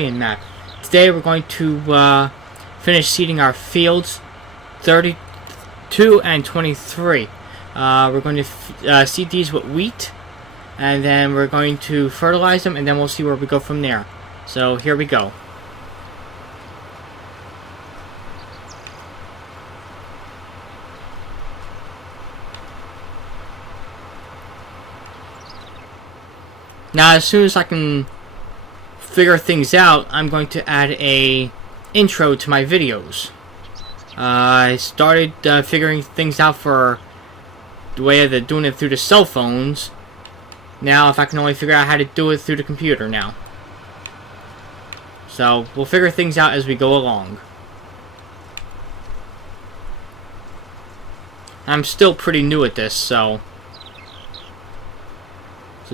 map. Today we're going to finish seeding our fields 32 and 23. We're going to seed these with wheat, and then we're going to fertilize them, and then we'll see where we go from there. So here we go. Now, as soon as I can figure things out, I'm going to add a intro to my videos. I started figuring things out for the way of doing it through the cell phones. Now, if I can only figure out how to do it through the computer now. So, we'll figure things out as we go along. I'm still pretty new at this, so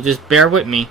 just bear with me.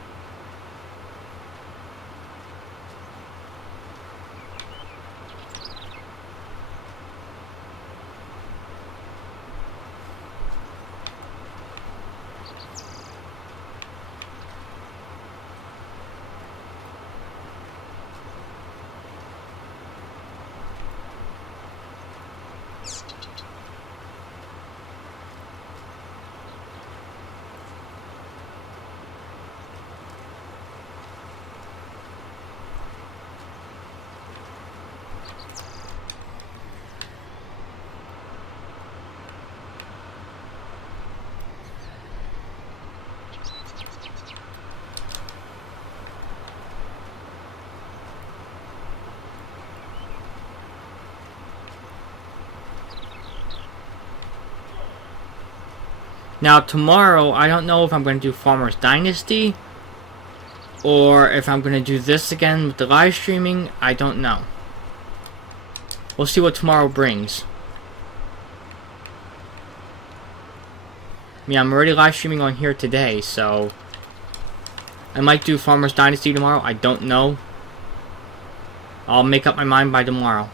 Now tomorrow, I don't know if I'm going to do Farmer's Dynasty or if I'm going to do this again with the live streaming. I don't know. We'll see what tomorrow brings. I mean, I'm already live streaming on here today, so I might do Farmer's Dynasty tomorrow. I don't know. I'll make up my mind by tomorrow.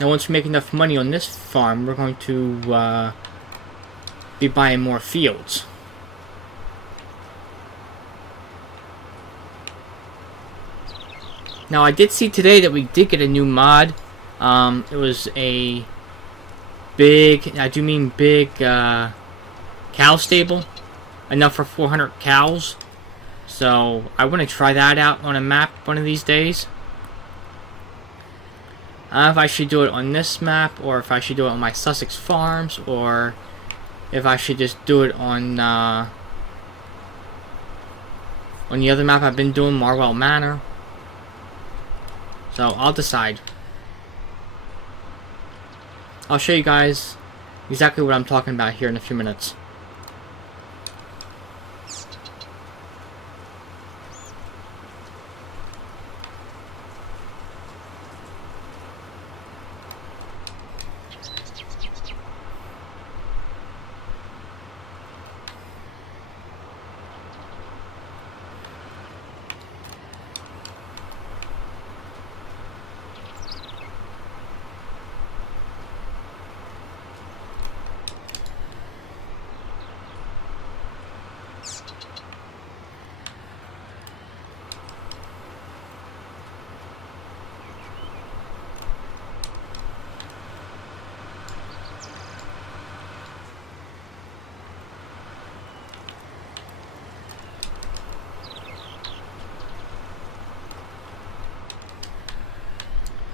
Now, once we make enough money on this farm, we're going to be buying more fields. Now, I did see today that we did get a new mod. It was a big, I do mean big, cow stable. Enough for 400 cows. So, I want to try that out on a map one of these days. If I should do it on this map, or if I should do it on my Sussex farms, or if I should just do it on the other map I've been doing, Marwell Manor. So I'll decide. I'll show you guys exactly what I'm talking about here in a few minutes.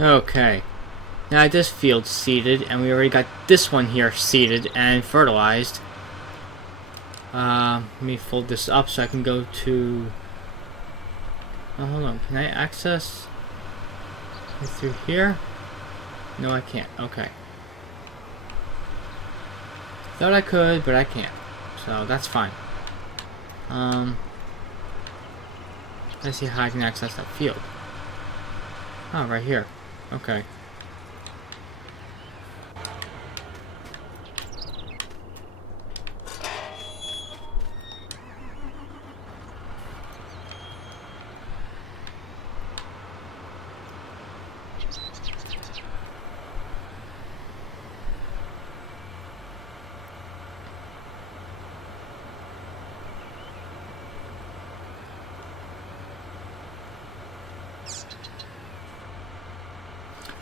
Okay, now this field's seeded, and we already got this one here seeded and fertilized. Let me fold this up so I can go to... Oh, hold on, can I access through here? No, I can't. Okay. Thought I could, but I can't. So that's fine. Let's see how I can access that field. Oh, right here. Okay.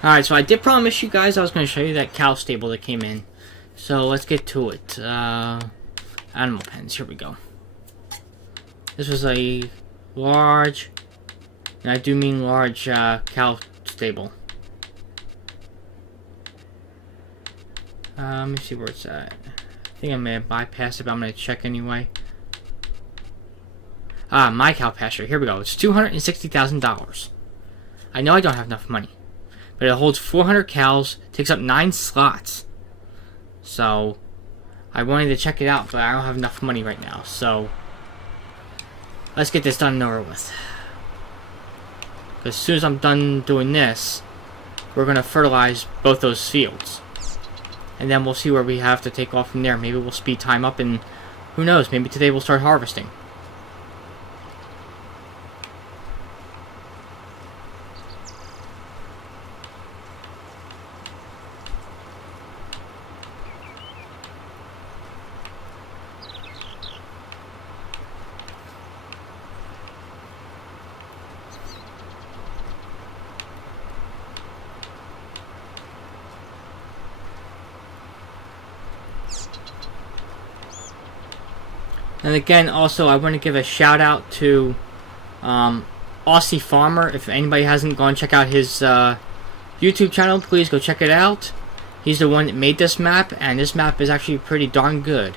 Alright, so I did promise you guys I was going to show you that cow stable that came in. So let's get to it. Animal pens, here we go. This was a large, and I do mean large, cow stable. Let me see where it's at. I think I may have bypassed it, but I'm going to check anyway. My cow pasture. Here we go. It's $260,000. I know I don't have enough money, but it holds 400 cows, takes up 9 slots. So, I wanted to check it out, but I don't have enough money right now. So, let's get this done and over with. Because as soon as I'm done doing this, we're going to fertilize both those fields. And then we'll see where we have to take off from there. Maybe we'll speed time up, and who knows, maybe today we'll start harvesting. And again, also, I want to give a shout out to Aussie Farmer. If anybody hasn't gone check out his YouTube channel, please go check it out. He's the one that made this map, and this map is actually pretty darn good.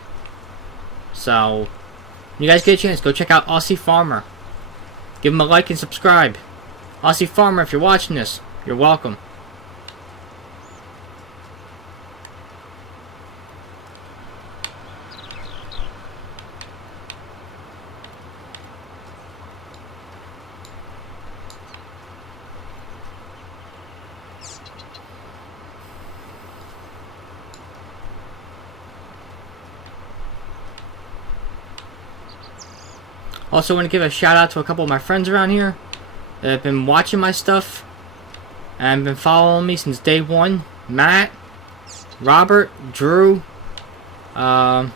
So, when you guys get a chance, go check out Aussie Farmer. Give him a like and subscribe. Aussie Farmer, if you're watching this, you're welcome. Also want to give a shout out to a couple of my friends around here that have been watching my stuff and been following me since day one. Matt, Robert, Drew, let's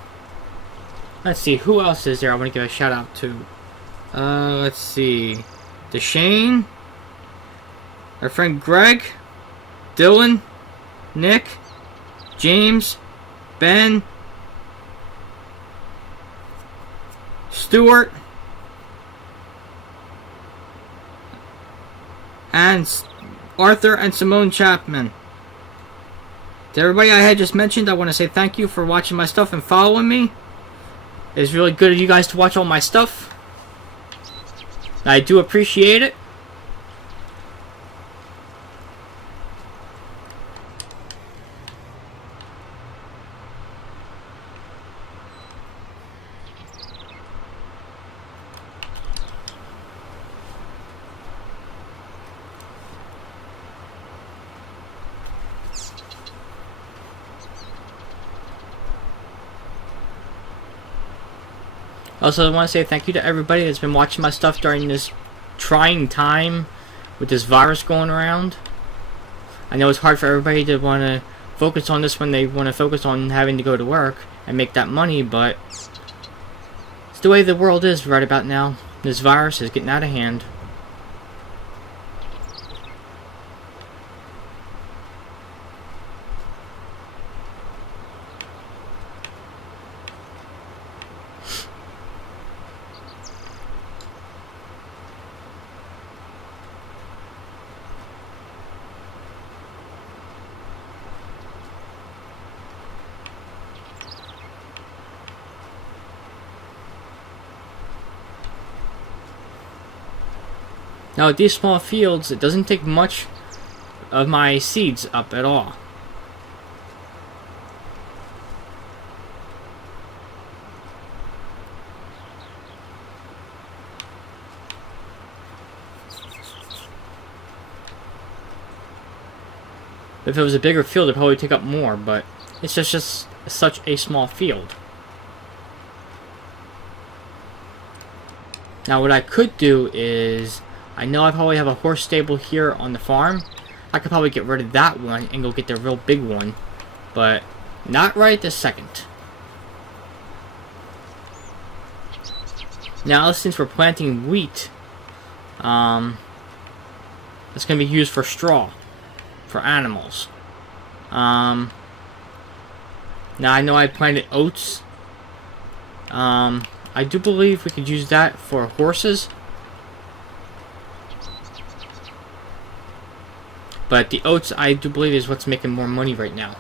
see, who else is there I want to give a shout out to? Let's see, Deshane, our friend Greg, Dylan, Nick, James, Ben, Stuart, and Arthur and Simone Chapman. To everybody I had just mentioned, I want to say thank you for watching my stuff and following me. It's really good of you guys to watch all my stuff. I do appreciate it. Also, I want to say thank you to everybody that's been watching my stuff during this trying time with this virus going around. I know it's hard for everybody to want to focus on this when they want to focus on having to go to work and make that money, but it's the way the world is right about now. This virus is getting out of hand. Now with these small fields, it doesn't take much of my seeds up at all. If it was a bigger field, it'd probably take up more, but it's just such a small field. Now what I could do is, I know I probably have a horse stable here on the farm. I could probably get rid of that one and go get the real big one, but not right this second. Now since we're planting wheat, it's going to be used for straw for animals. Now I know I planted oats. I do believe we could use that for horses. But the oats, I do believe, is what's making more money right now.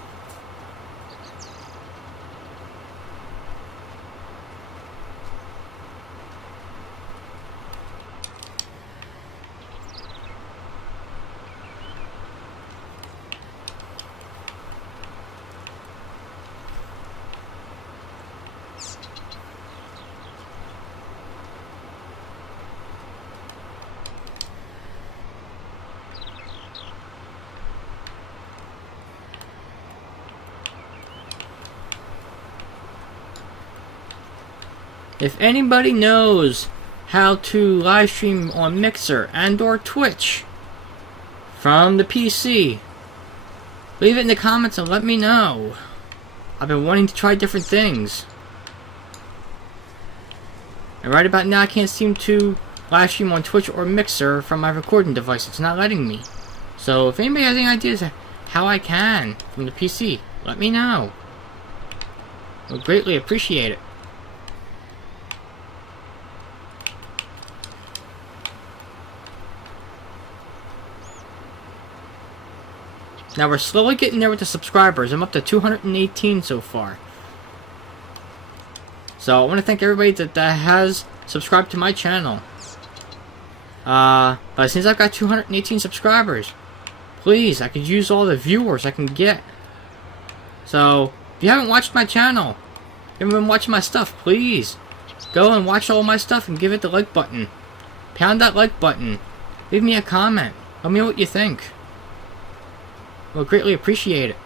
If anybody knows how to live stream on Mixer and or Twitch from the PC, leave it in the comments and let me know. I've been wanting to try different things. And right about now I can't seem to live stream on Twitch or Mixer from my recording device. It's not letting me. So if anybody has any ideas how I can from the PC, let me know. I'll greatly appreciate it. Now we're slowly getting there with the subscribers. I'm up to 218 so far. So I want to thank everybody that has subscribed to my channel. But since I've got 218 subscribers, please, I could use all the viewers I can get. So if you haven't watched my channel, you haven't been watching my stuff, please go and watch all my stuff and give it the like button. Pound that like button. Leave me a comment. Let me know what you think. We'll greatly appreciate it.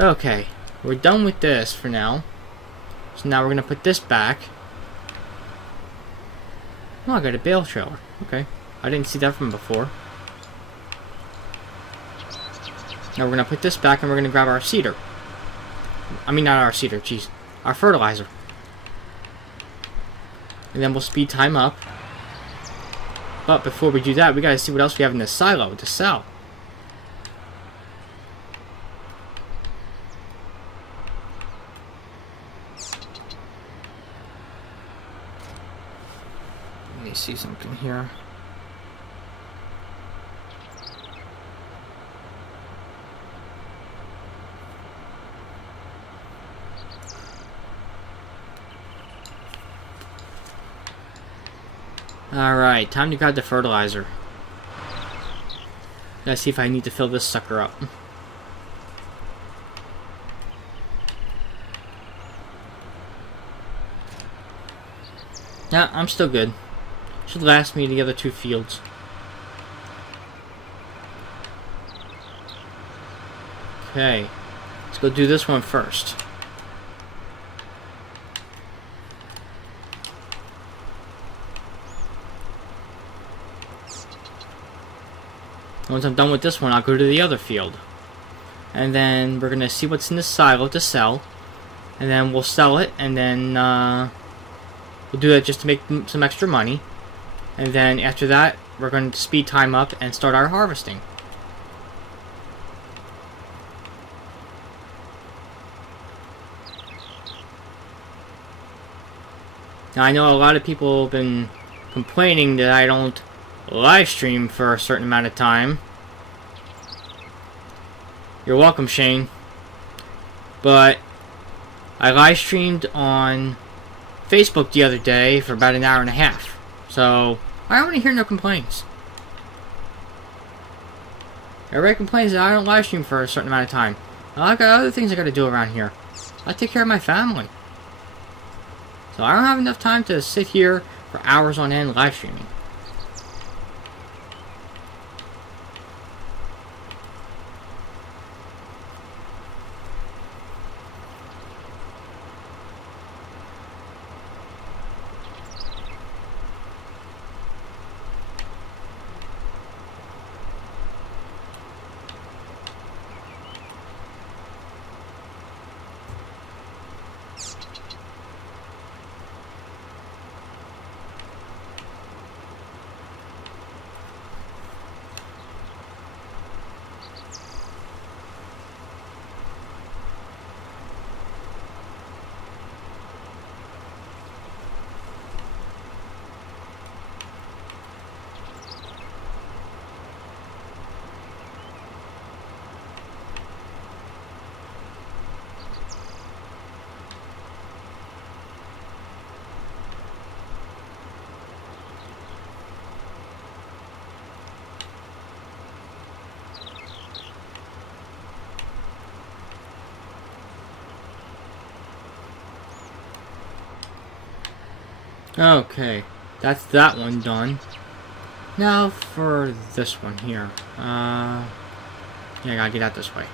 Okay, we're done with this for now. So now we're going to put this back. Oh, I got a bale trailer. Okay, I didn't see that from before. Now we're going to put this back and we're going to grab our cedar. I mean, not our cedar, jeez. Our fertilizer. And then we'll speed time up. But before we do that, we got to see what else we have in this silo to sell. Let me see something here. Alright, time to grab the fertilizer. Let's see if I need to fill this sucker up. Yeah, I'm still good. Should last me the other two fields. Okay, let's go do this one first. Once I'm done with this one, I'll go to the other field. And then we're going to see what's in this silo to sell. And then we'll sell it, and then we'll do that just to make some extra money. And then after that, we're going to speed time up and start our harvesting. Now I know a lot of people have been complaining that I don't live stream for a certain amount of time. You're welcome, Shane. But I live streamed on Facebook the other day for about an hour and a half. So I don't want to hear no complaints. Everybody complains that I don't live stream for a certain amount of time. Well, I've got other things I gotta do around here. I take care of my family. So I don't have enough time to sit here for hours on end live streaming. Okay, that's that one done. Now for this one here. Yeah, I gotta get out this way.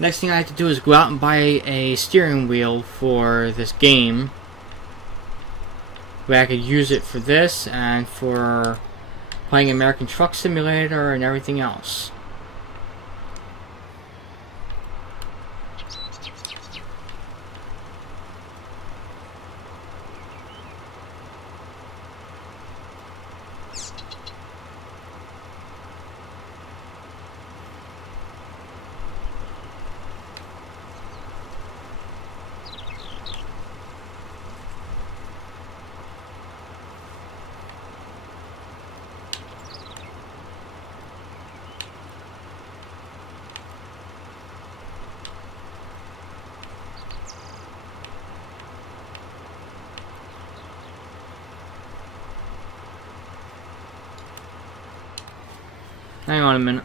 Next thing I have to do is go out and buy a steering wheel for this game. Where I could use it for this and for playing American Truck Simulator and everything else. Hang on a minute.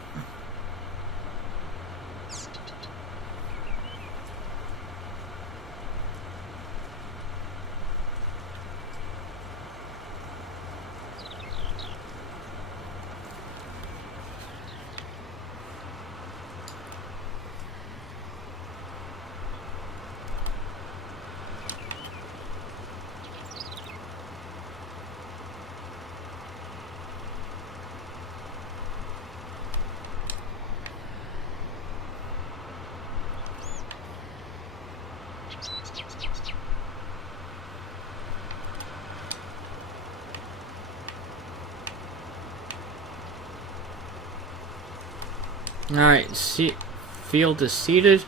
Alright, field is seated.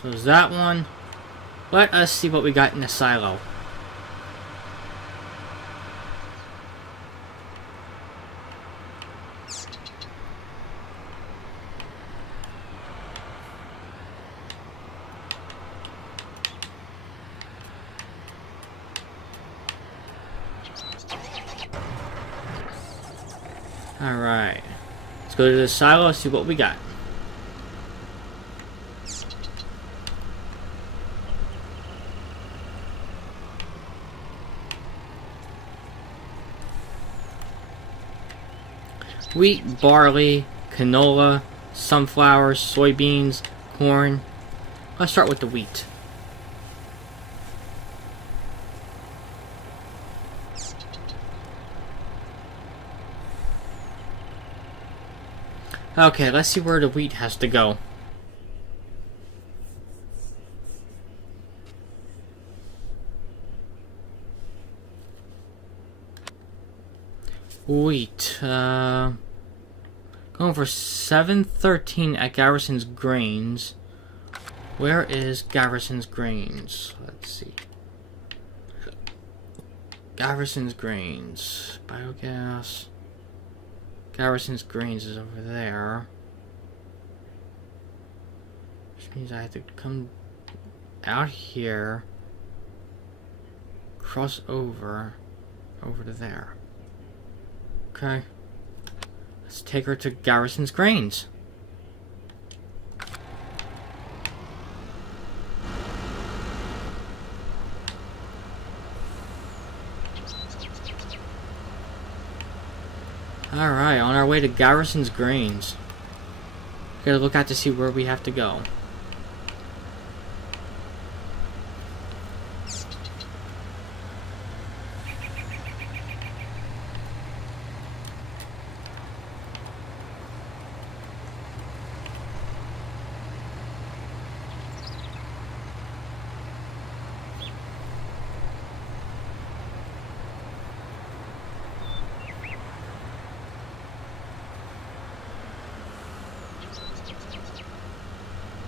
So is that one. Let us see what we got in the silo. Alright. Let's go to the silo and see what we got. Wheat, barley, canola, sunflowers, soybeans, corn. Let's start with the wheat. Okay, let's see where the wheat has to go. Wheat, going for 713 at Garrison's Grains. Where is Garrison's Grains? Let's see. Garrison's Grains. Biogas. Garrison's Grains is over there. Which means I have to come out here. Cross over to there. Okay. Let's take her to Garrison's Grains. Alright, on our way to Garrison's Grains. Gotta look out to see where we have to go.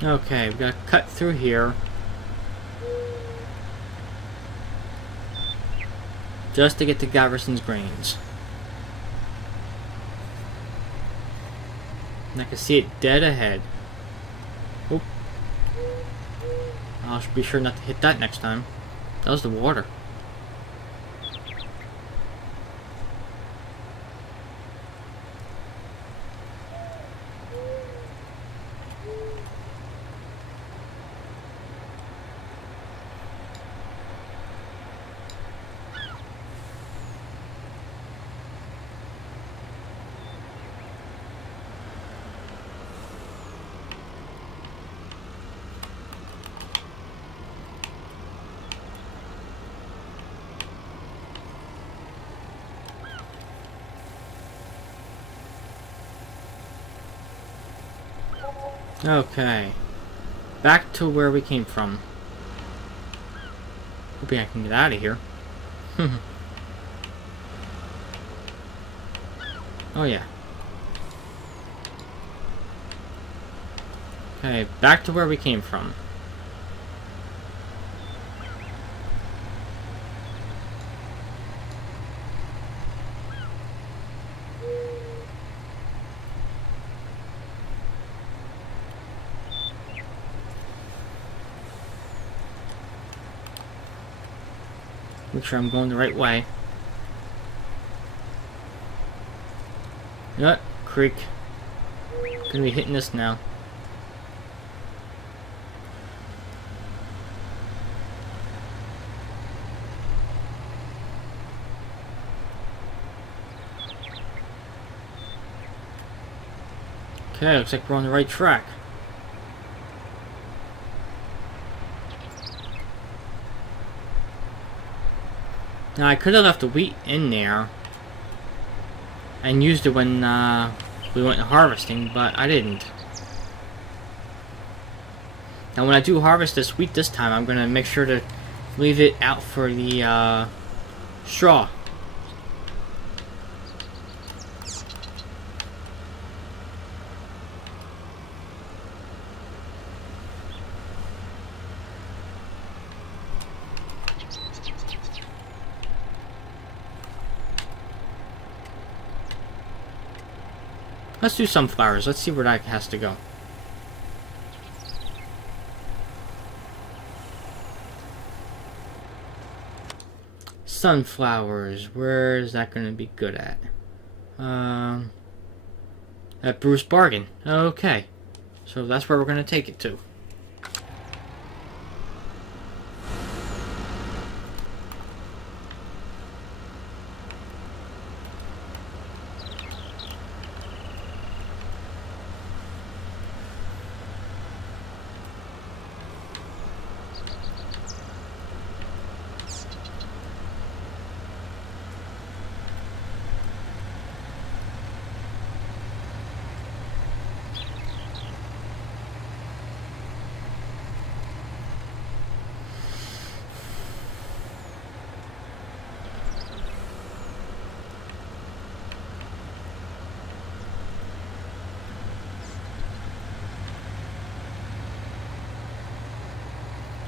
Okay, we gotta cut through here. Just to get to Gaverson's grains. And I can see it dead ahead. Oop. I'll be sure not to hit that next time. That was the water. Okay. Back to where we came from. Hoping I can get out of here. Oh yeah. Okay, back to where we came from. Make sure I'm going the right way. Yep, creek. Gonna be hitting this now. Okay, looks like we're on the right track. Now I could have left the wheat in there and used it when we went harvesting, but I didn't. Now when I do harvest this wheat this time, I'm gonna make sure to leave it out for the straw. Let's do sunflowers. Let's see where that has to go. Sunflowers. Where is that going to be good at? At Bruce Bargain. Okay. So that's where we're going to take it to.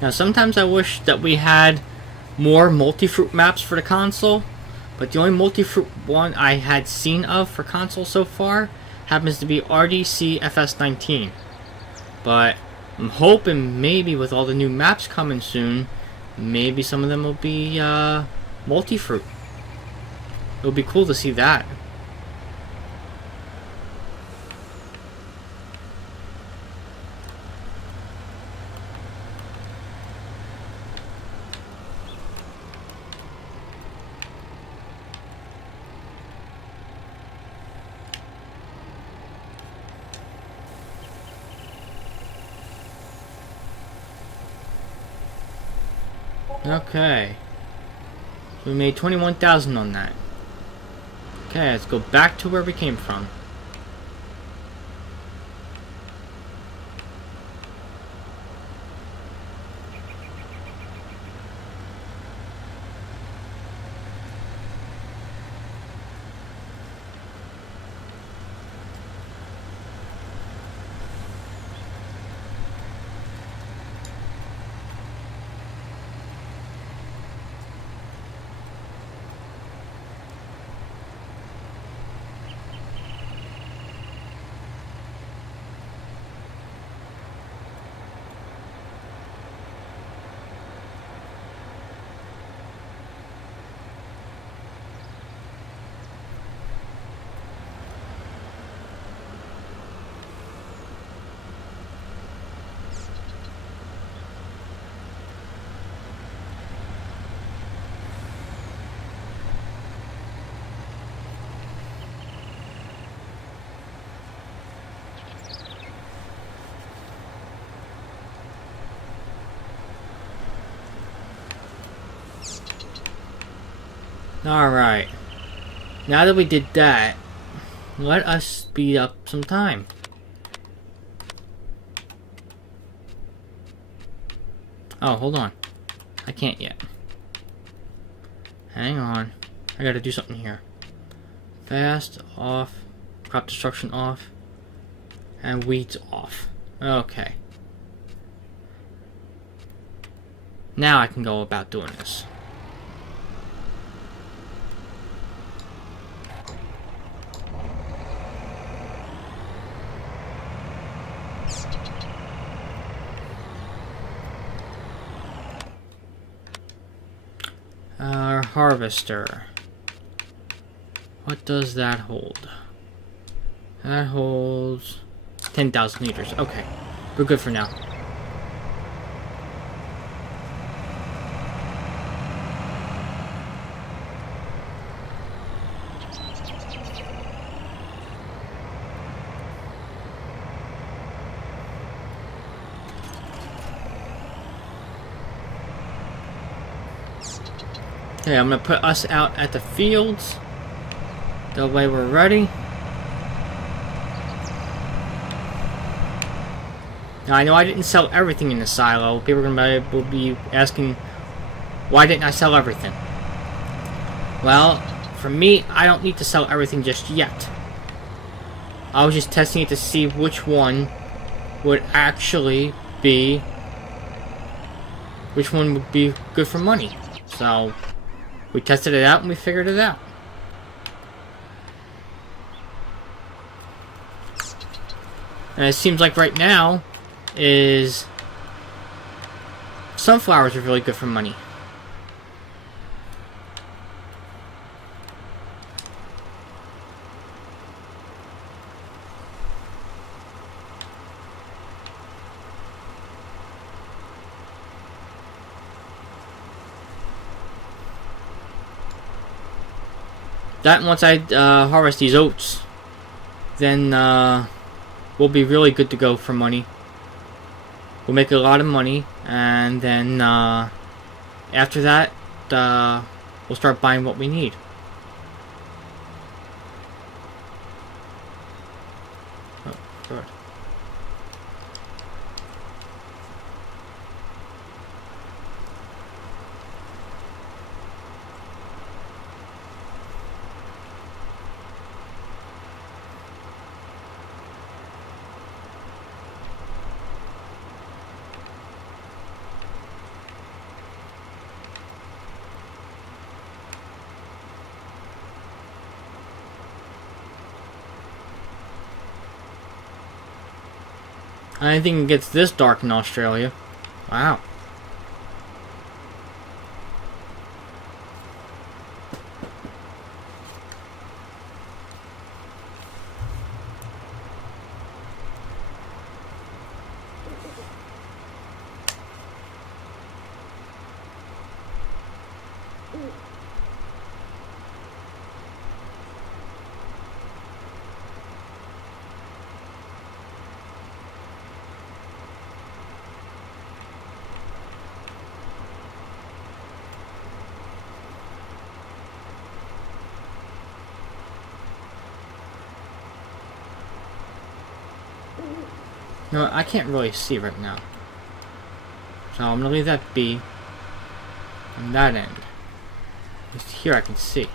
Now sometimes I wish that we had more multi-fruit maps for the console, but the only multi-fruit one I had seen of for console so far happens to be RDC FS19. But I'm hoping maybe with all the new maps coming soon, maybe some of them will be multi-fruit. It would be cool to see that. Okay. We made 21,000 on that. Okay, let's go back to where we came from. Alright. Now that we did that, let us speed up some time. Oh, hold on. I can't yet. Hang on. I gotta do something here. Fast, off. Crop destruction off. And weeds off. Okay. Now I can go about doing this. Our harvester. What does that hold? That holds 10,000 liters. Okay, we're good for now. Okay, I'm gonna put us out at the fields. That way we're ready. Now I know I didn't sell everything in the silo. People will be asking, why didn't I sell everything? Well, for me, I don't need to sell everything just yet. I was just testing it to see which one would actually be, which one would be good for money. So we tested it out and we figured it out. And it seems like right now is sunflowers are really good for money. That once I harvest these oats, then we'll be really good to go for money. We'll make a lot of money, and then after that, we'll start buying what we need. Oh, good. I don't think it gets this dark in Australia. Wow. No, I can't really see right now. So I'm gonna leave that be on that end. Just here I can see.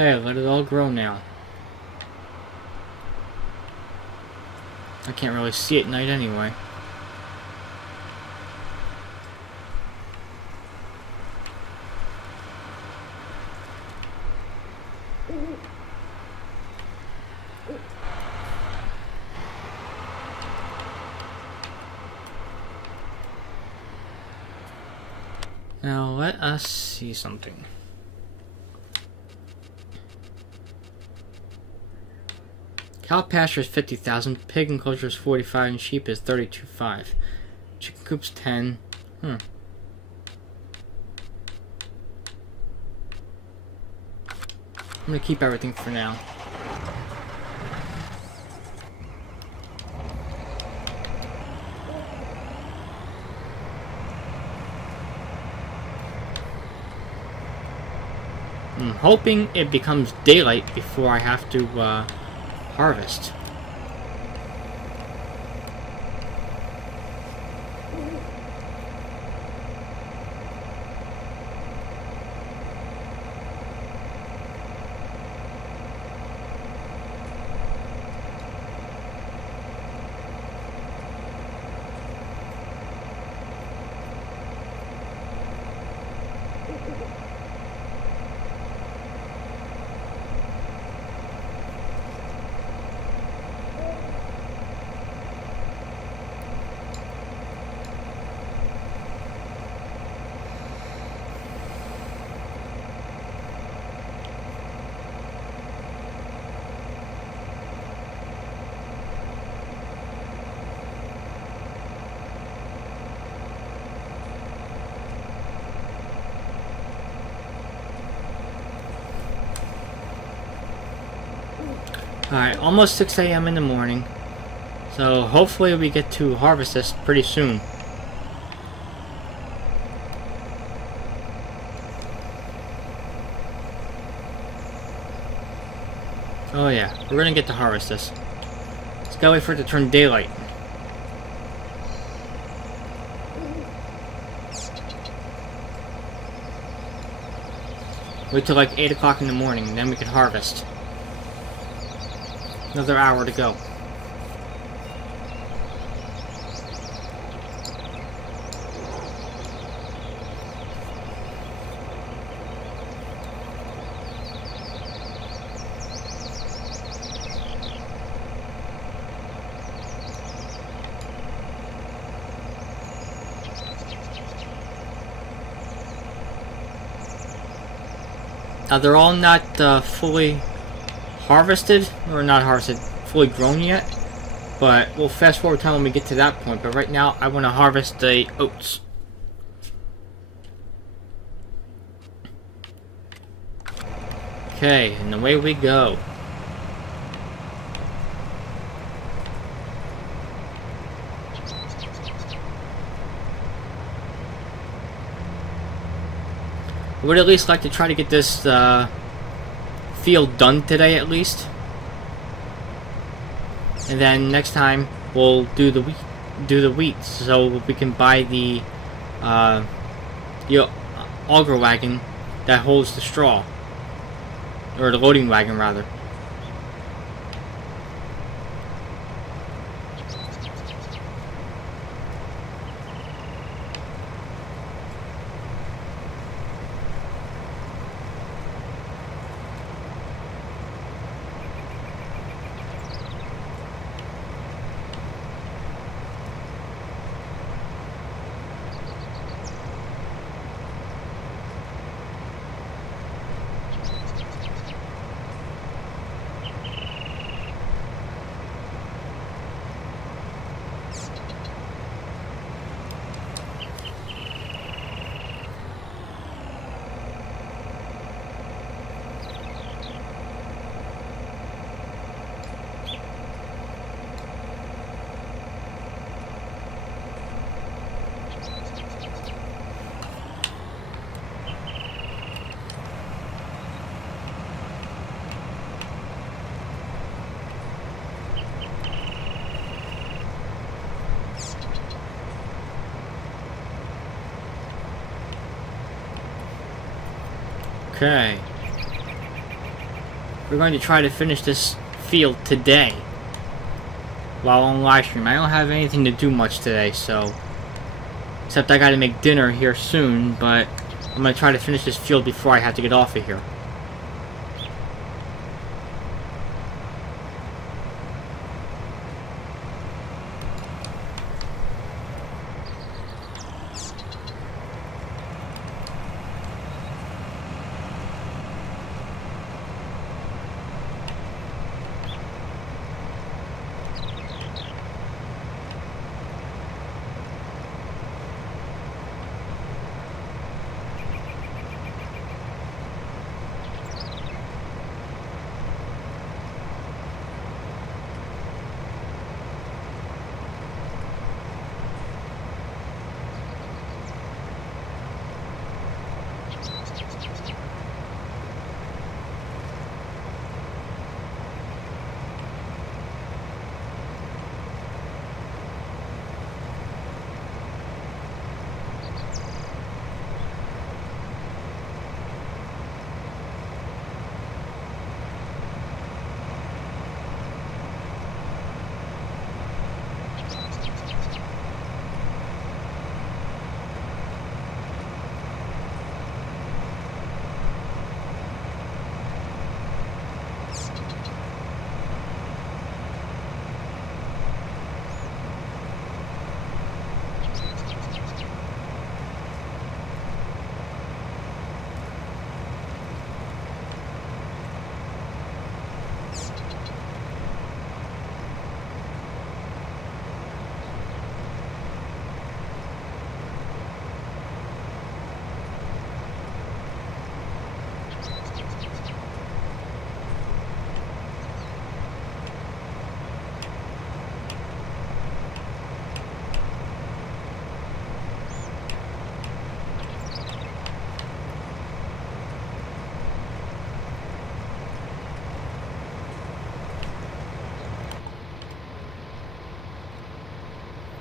Okay, let it all grow now. I can't really see at night anyway. Now let us see something. Cow pasture is 50,000, pig enclosure is 45, and sheep is 32.5. Chicken coop's 10. I'm gonna keep everything for now. I'm hoping it becomes daylight before I have to harvest. Alright, almost 6 a.m. in the morning. So hopefully we get to harvest this pretty soon. Oh yeah, we're gonna get to harvest this. Just gotta wait for it to turn daylight. Wait till like 8 o'clock in the morning and then we can harvest. Another hour to go. Now they're all not fully harvested, or not harvested, fully grown yet, but we'll fast forward time when we get to that point. But right now I want to harvest the oats. Okay, and away we go. I would at least like to try to get this field done today at least, and then next time we'll do the wheat, so we can buy the auger wagon that holds the straw, or the loading wagon rather. Okay. we're going to try to finish this field today while on live stream. I don't have anything to do much today, so except I gotta make dinner here soon, but I'm gonna try to finish this field before I have to get off of here.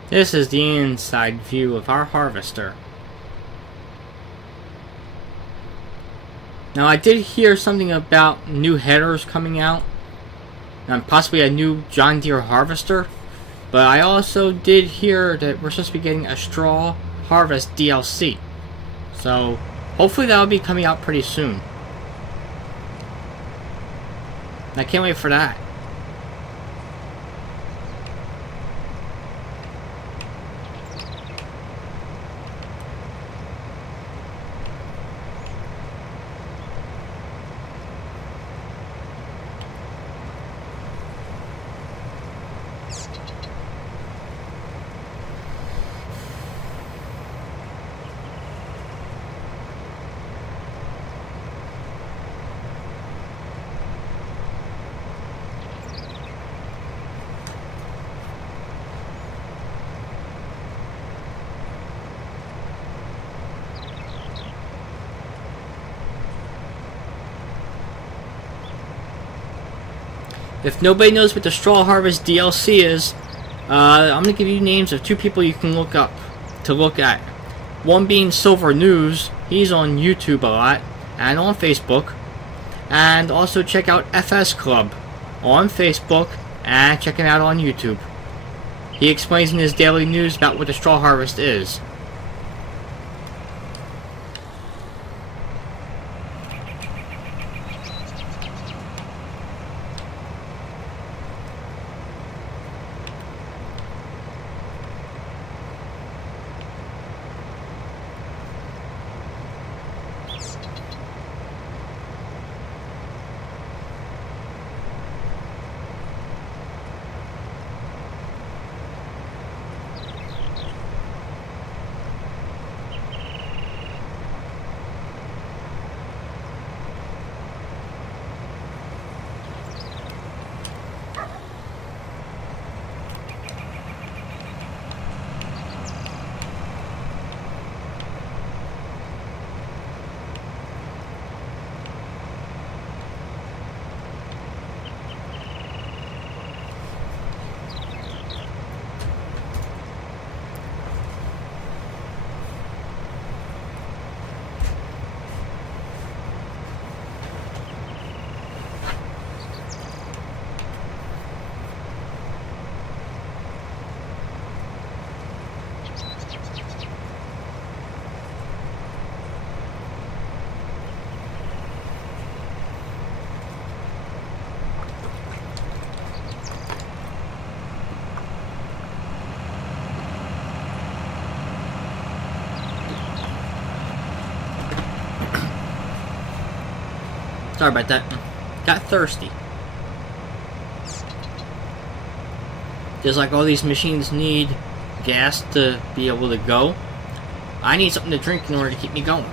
This is the inside view of our harvester. Now I did hear something about new headers coming out, and possibly a new John Deere harvester, but I also did hear that we're supposed to be getting a straw harvest DLC. So hopefully that will be coming out pretty soon. I can't wait for that. If nobody knows what the Straw Harvest DLC is, I'm going to give you names of two people you can look at. One being Silver News. He's on YouTube a lot and on Facebook. And also check out FS Club on Facebook and check him out on YouTube. He explains in his daily news about what the Straw Harvest is. Sorry about that. Got thirsty. Just like all these machines need gas to be able to go, I need something to drink in order to keep me going.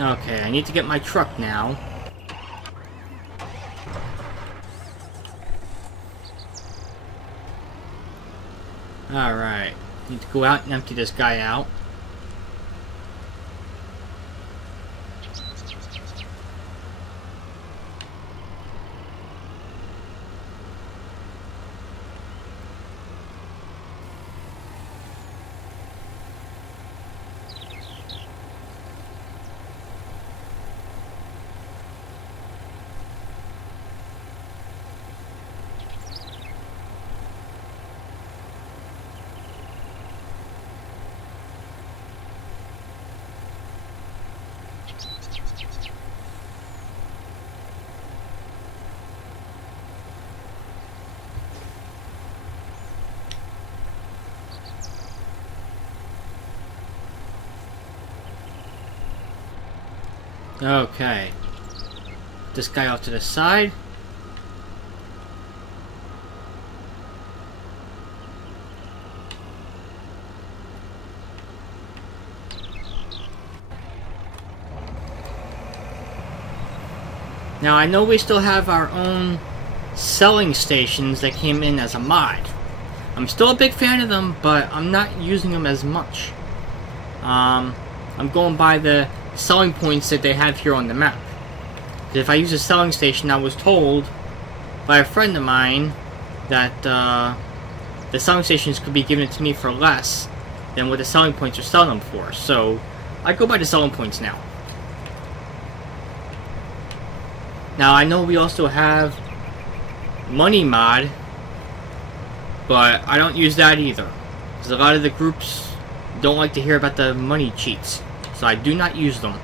Okay, I need to get my truck now. Alright, need to go out and empty this guy out. Okay. This guy off to the side. Now I know we still have our own selling stations that came in as a mod. I'm still a big fan of them, but I'm not using them as much. I'm going by the selling points that they have here on the map. If I use a selling station, I was told by a friend of mine that the selling stations could be given to me for less than what the selling points are selling them for. So I go by the selling points now. Now I know we also have money mod, but I don't use that either, because a lot of the groups don't like to hear about the money cheats, so I do not use them.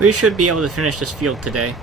We should be able to finish this field today.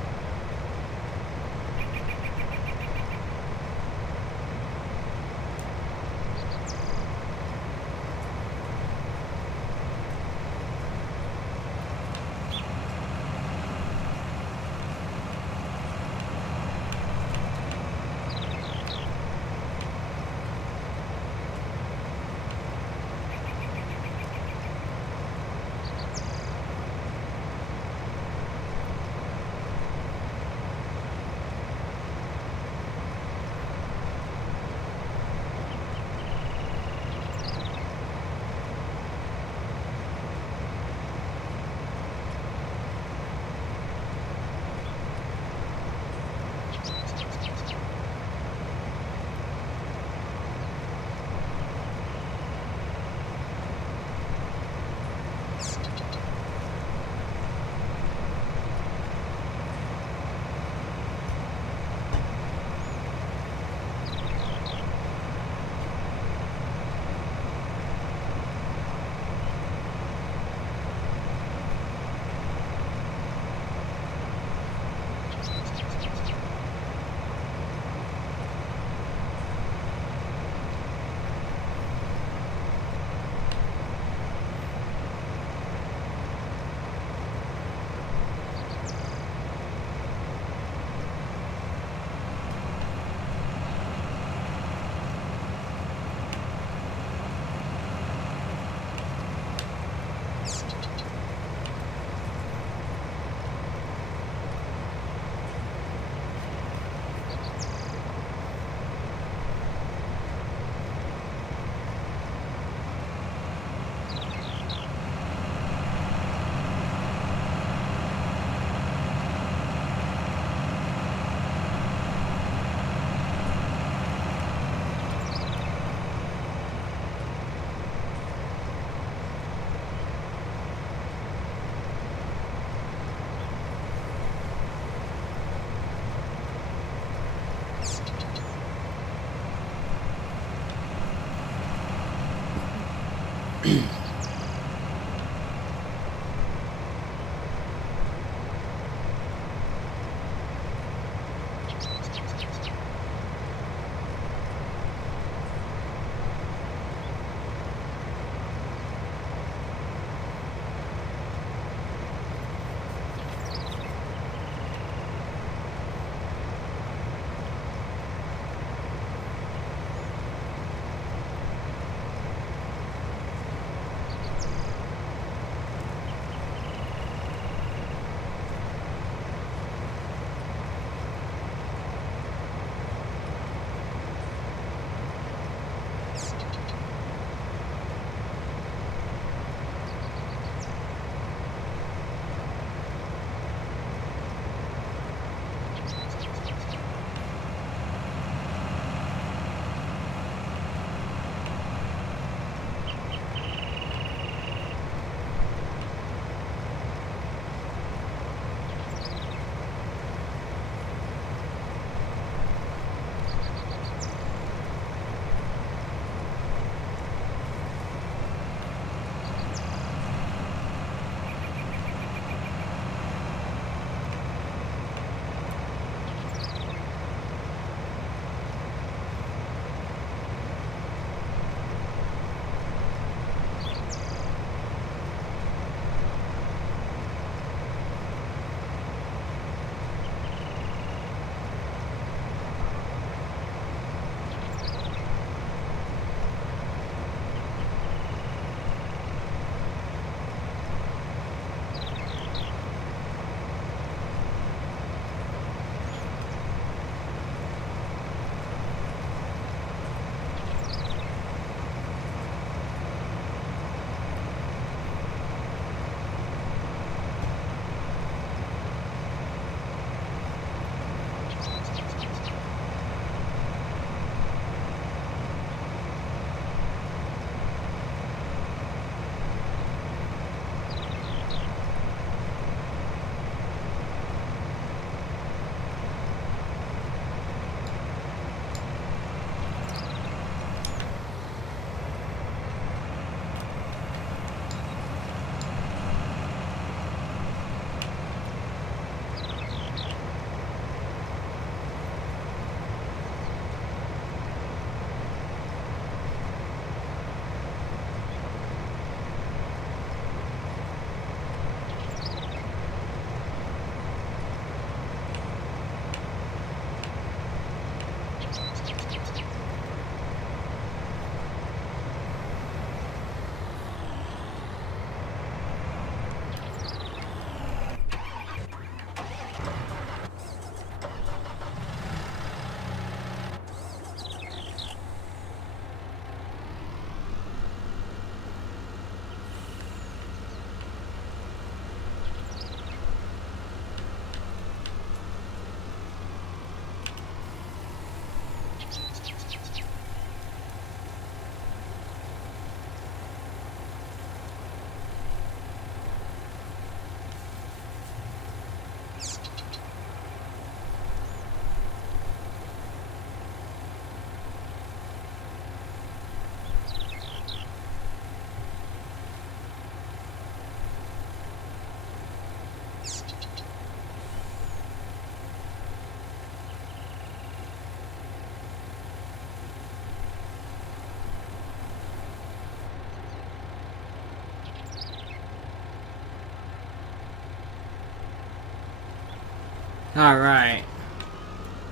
Alright.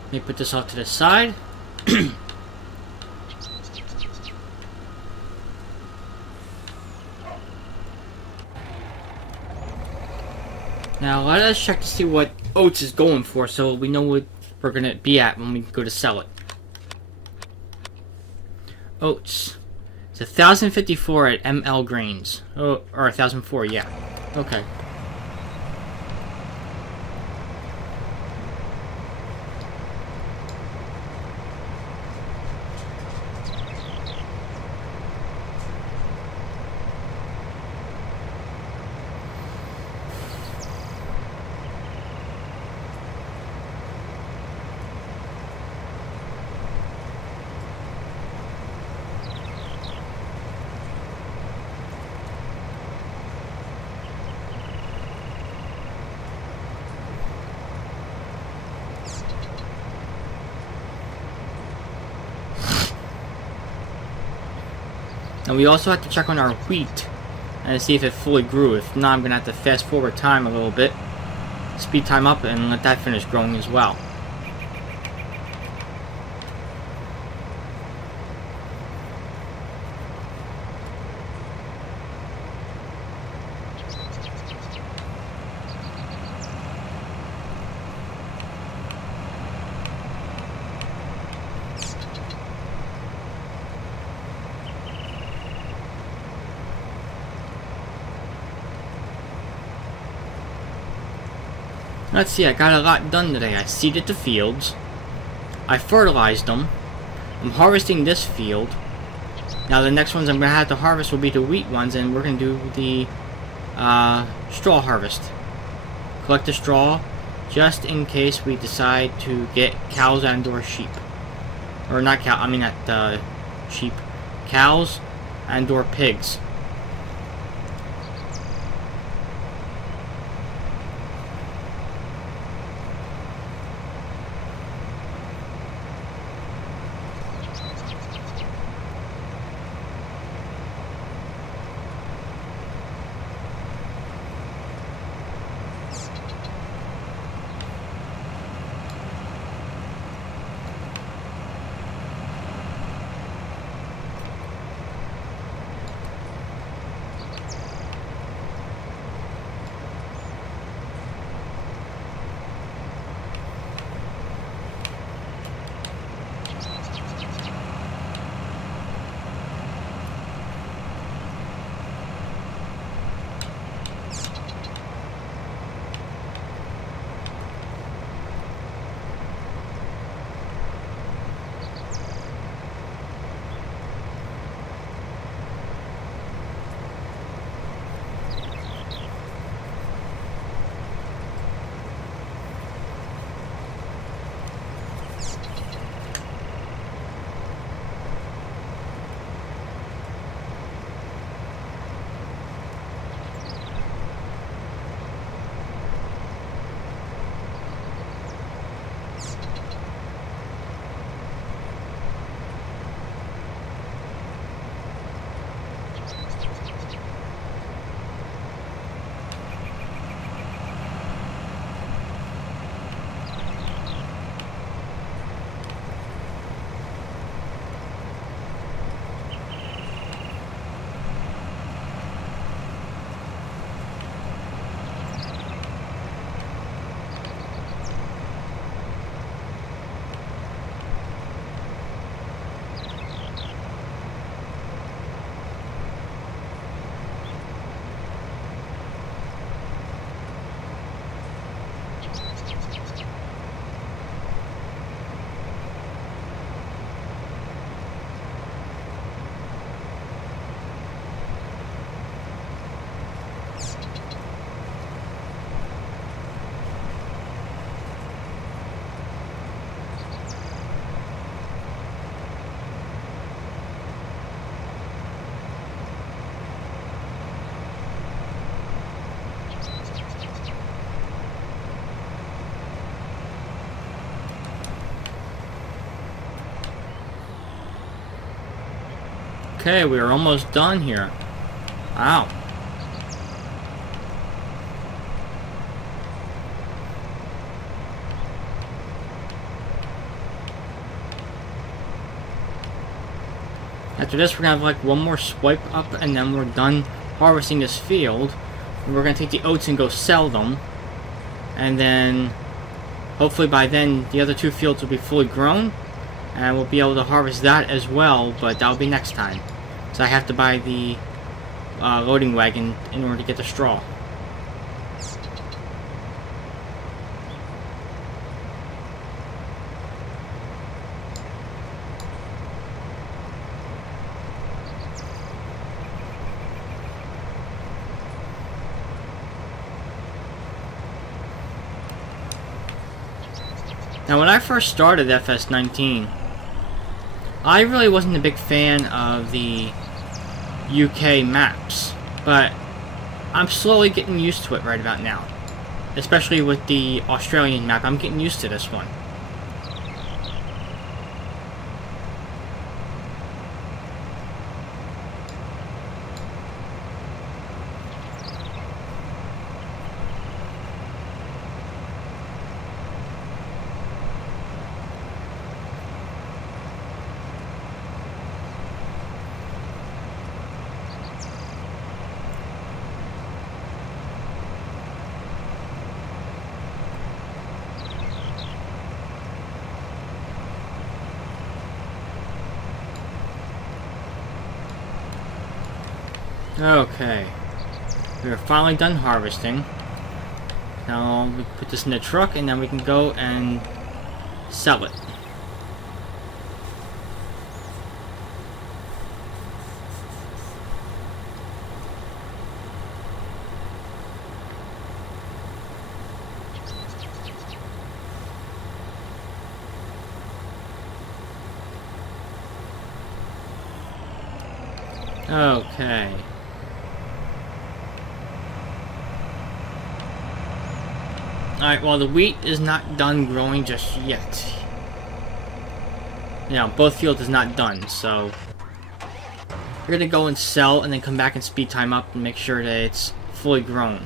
Let me put this off to the side. Now let us check to see what Oats is going for so we know what we're going to be at when we go to sell it. Oats. It's 1,054 at ML Grains. Oh, or 1,004, yeah. Okay. And we also have to check on our wheat and see if it fully grew. If not, I'm going to have to fast forward time a little bit, speed time up, and let that finish growing as well. Let's see, I got a lot done today. I seeded the fields. I fertilized them. I'm harvesting this field. Now the next ones I'm going to have to harvest will be the wheat ones, and we're going to do the straw harvest. Collect the straw just in case we decide to get cows and or sheep. Or not cow, I mean not sheep. Cows and or pigs. Okay, we are almost done here. Wow. After this, we're gonna have like one more swipe up, and then we're done harvesting this field. And we're gonna take the oats and go sell them, and then hopefully by then the other two fields will be fully grown, and we'll be able to harvest that as well. But that'll be next time. So I have to buy the loading wagon in order to get the straw. Now, when I first started FS19, I really wasn't a big fan of the UK maps, but I'm slowly getting used to it right about now. Especially with the Australian map, I'm getting used to this one. Okay, we're finally done harvesting. Now we put this in the truck and then we can go and sell it. Okay. Alright, well, the wheat is not done growing just yet. You know, both fields is not done, so we're gonna go and sell and then come back and speed time up and make sure that it's fully grown.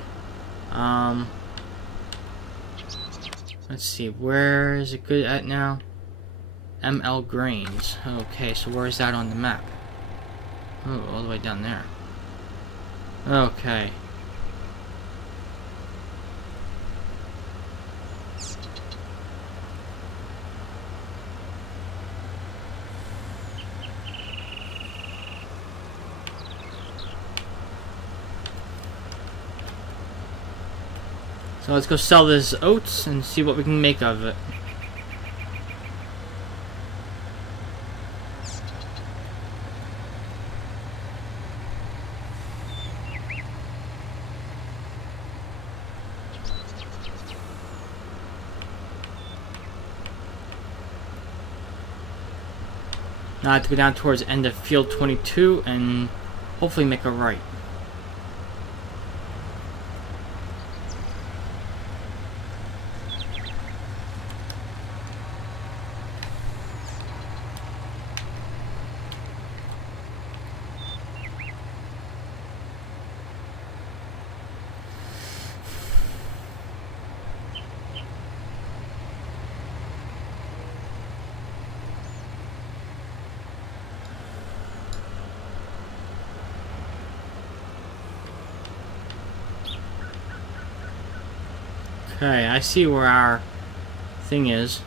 Let's see, where is it good at now? ML Grains. Okay, so where is that on the map? Oh, all the way down there. Okay. So let's go sell this oats and see what we can make of it. Now I have to go down towards the end of field 22 and hopefully make a right. Okay, I see where our thing is.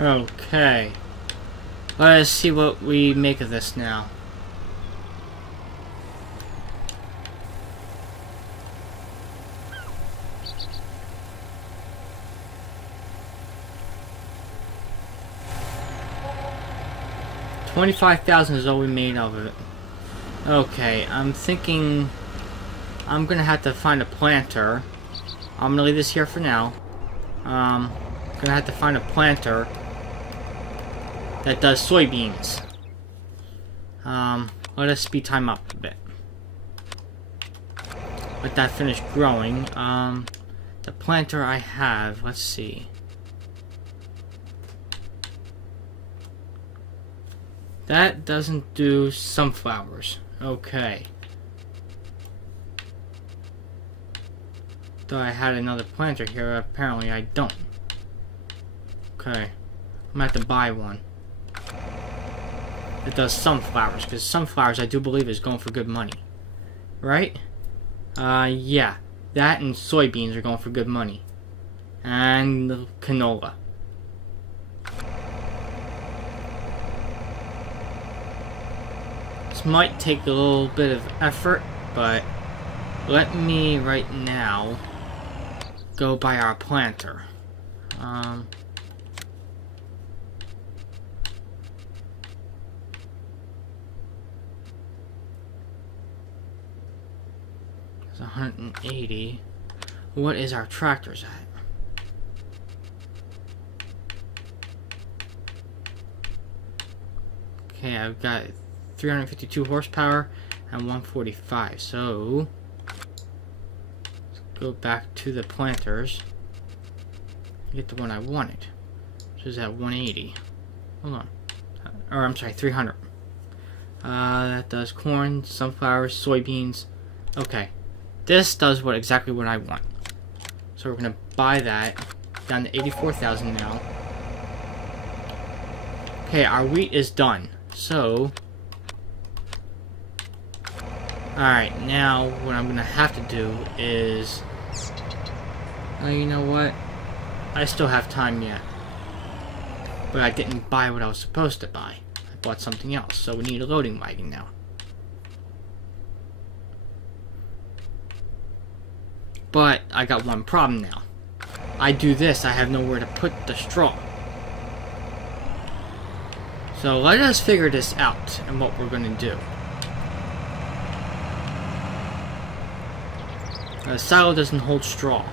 Okay. Let's see what we make of this now. $25,000 is all we made of it. Okay, I'm thinking I'm gonna have to find a planter. I'm gonna leave this here for now. Gonna have to find a planter that does soybeans. Let us speed time up a bit. Let that finish growing. The planter I have, let's see. That doesn't do sunflowers. Okay. Though I had another planter here, apparently I don't. Okay. I'm gonna have to buy one. It does sunflowers, because sunflowers I do believe is going for good money. Right? Yeah. That and soybeans are going for good money. And the canola. This might take a little bit of effort, but let me right now go buy our planter. It's 180. What is our tractors at? Okay, I've got 352 horsepower and 145. So let's go back to the planters. Get the one I wanted, which is at 180. Hold on. Or I'm sorry, 300. That does corn, sunflowers, soybeans. Okay. This does exactly what I want. So we're gonna buy that down to 84,000 now. Okay, our wheat is done. So alright, now what I'm gonna have to do is, oh, you know what? I still have time yet. But I didn't buy what I was supposed to buy. I bought something else, so we need a loading wagon now. But I got one problem now. I do this, I have nowhere to put the straw. So let us figure this out and what we're gonna do. The silo doesn't hold straw.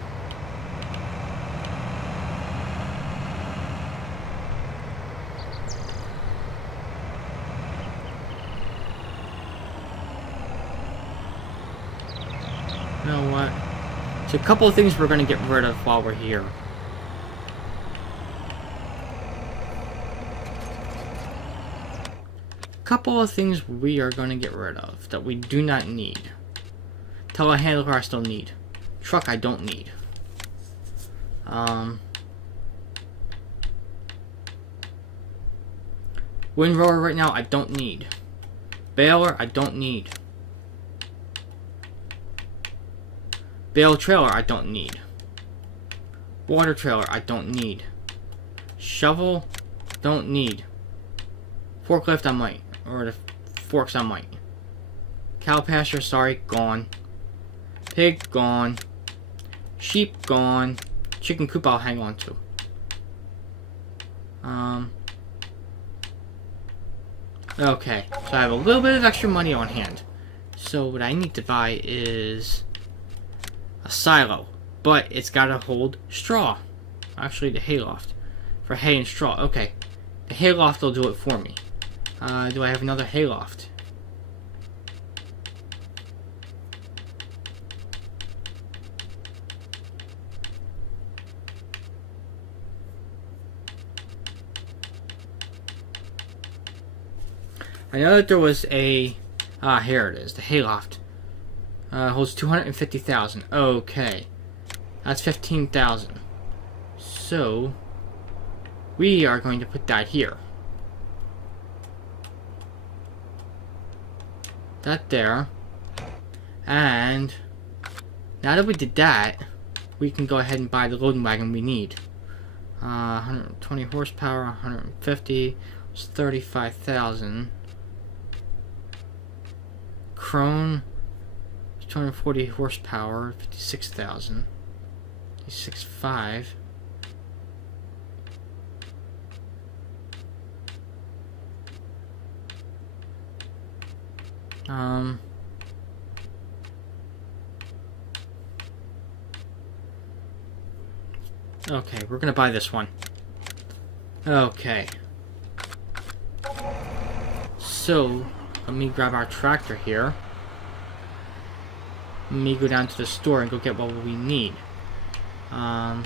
You know what? So a couple of things we're going to get rid of while we're here. Couple of things we are going to get rid of that we do not need. Telehandler I still need. Truck I don't need. Windrower right now I don't need. Baler I don't need. Bale trailer I don't need. Water trailer I don't need. Shovel don't need. Forklift I might. Or the forks I might. Cow pasture, sorry, gone. Pig gone. Sheep gone. Chicken coop I'll hang on to. Okay, so I have a little bit of extra money on hand. So what I need to buy is a silo, but it's gotta hold straw. Actually, the hayloft for hay and straw. Okay, the hayloft will do it for me. Do I have another hayloft? I know that there was a here it is, the hayloft. Holds 250,000. Okay. That's 15,000. So we are going to put that here. That there. And now that we did that, we can go ahead and buy the loading wagon we need. 120 horsepower, 150, it's 35,000. Crone, 240 horsepower, 56,000. 56.5. Okay, we're gonna buy this one. Okay. So, let me grab our tractor here. Let me go down to the store and go get what we need. I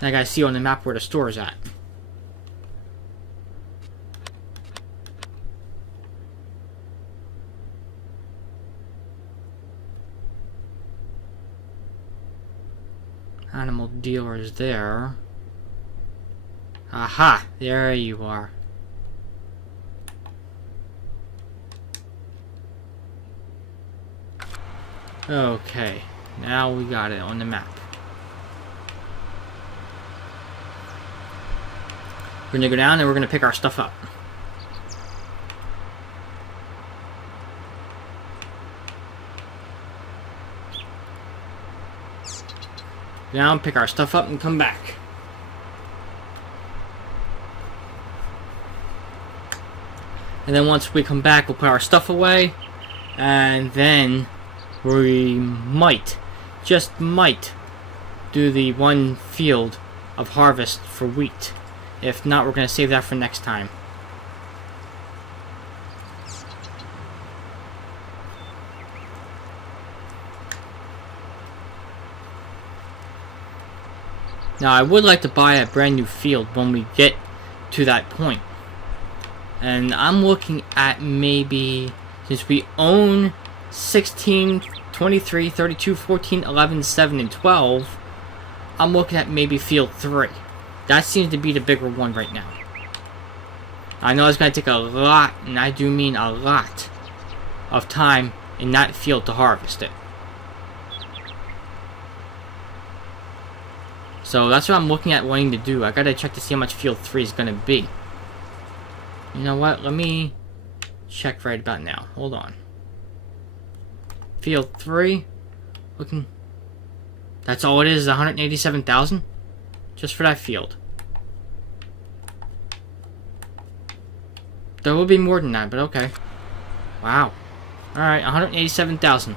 gotta see on the map where the store is at. Animal dealer is there. Aha! There you are. Okay, now we got it on the map. We're gonna go down and we're gonna pick our stuff up. Down, pick our stuff up, and come back. And then once we come back, we'll put our stuff away, and then we might, just might, do the one field of harvest for wheat. If not, we're going to save that for next time. Now, I would like to buy a brand new field when we get to that point. And I'm looking at maybe, since we own 16, 23, 32, 14, 11, 7, and 12, I'm looking at maybe field 3. That seems to be the bigger one right now. I know it's going to take a lot, and I do mean a lot, of time in that field to harvest it. So that's what I'm looking at wanting to do. I gotta check to see how much field 3 is gonna be. You know what? Let me check right about now. Hold on. Field 3. Looking. That's all it is 187,000? Just for that field. There will be more than that, but okay. Wow. Alright, 187,000.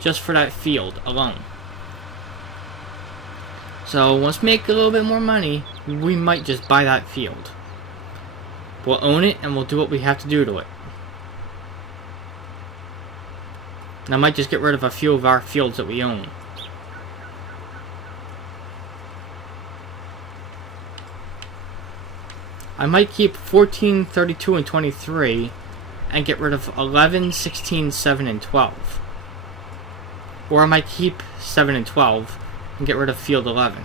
Just for that field alone. So, once we make a little bit more money, we might just buy that field. We'll own it, and we'll do what we have to do to it. And I might just get rid of a few of our fields that we own. I might keep 14, 32, and 23, and get rid of 11, 16, 7, and 12. Or I might keep 7 and 12, and get rid of field 11.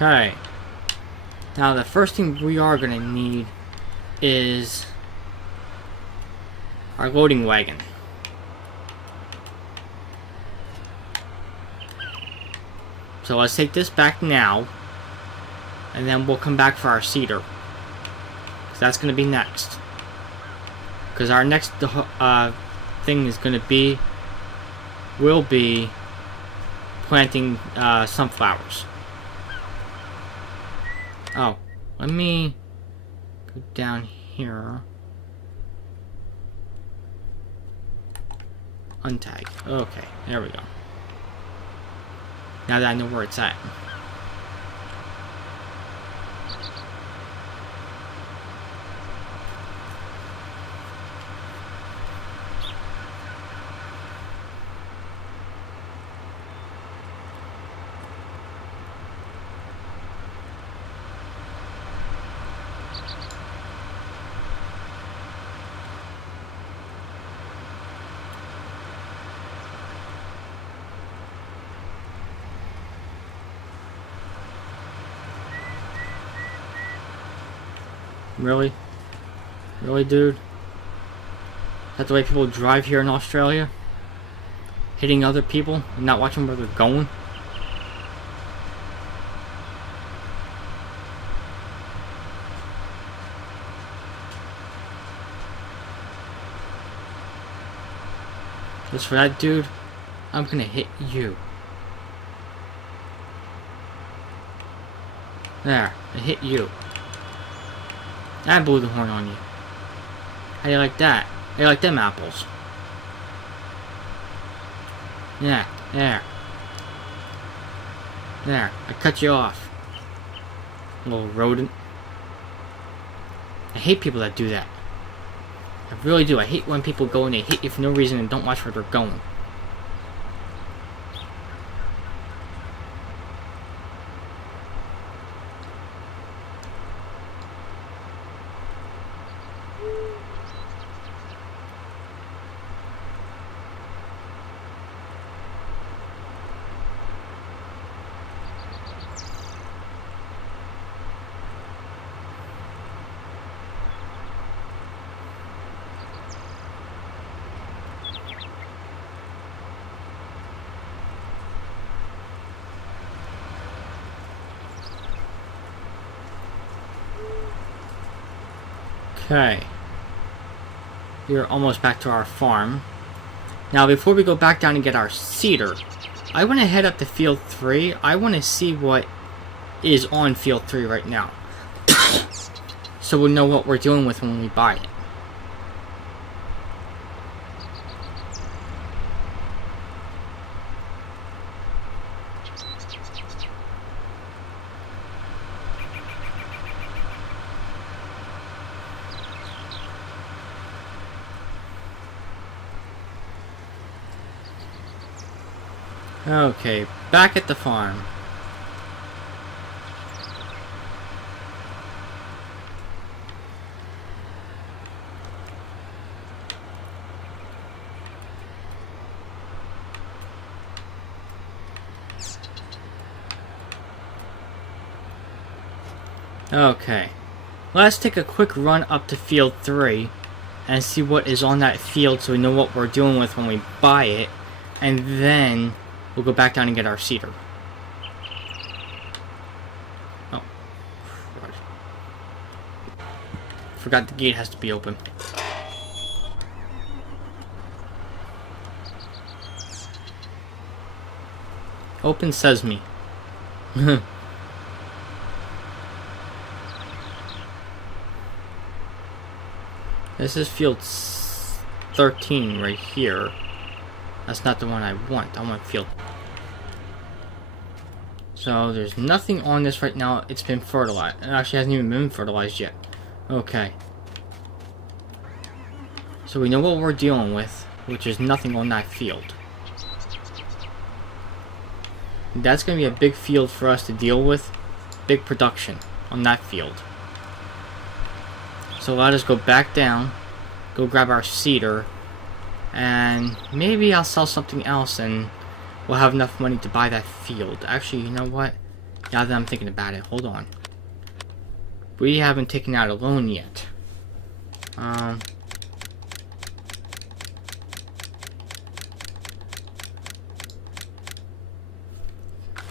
Okay. Now the first thing we are going to need is our loading wagon. So let's take this back now, and then we'll come back for our cedar. 'Cause that's going to be next. Because our next thing is going to be, will be planting sunflowers. Oh, let me go down here. Untag. Okay, there we go. Now that I know where it's at. Really? Really, dude? Is that the way people drive here in Australia? Hitting other people and not watching where they're going? Just for that, dude, I'm gonna hit you. There, I hit you. I blew the horn on you. How do you like that? How do you like them apples? Yeah, there. There, I cut you off. Little rodent. I hate people that do that. I really do. I hate when people go and they hit you for no reason and don't watch where they're going. Okay. We're almost back to our farm. Now, before we go back down and get our cedar, I want to head up to Field 3. I want to see what is on Field 3 right now. So we'll know what we're dealing with when we buy it. Okay, back at the farm. Okay, let's take a quick run up to Field 3 and see what is on that field so we know what we're dealing with when we buy it, and then we'll go back down and get our cedar. Oh, crud. Forgot the gate has to be open. Open sesame. This is field 13 right here. That's not the one I want. I want field. So there's nothing on this right now. It's been fertilized. It actually hasn't even been fertilized yet. Okay. So we know what we're dealing with, which is nothing on that field. That's going to be a big field for us to deal with. Big production on that field. So let us go back down, go grab our cedar, and maybe I'll sell something else and we'll have enough money to buy that field. Actually, you know what? Now that I'm thinking about it, hold on. We haven't taken out a loan yet.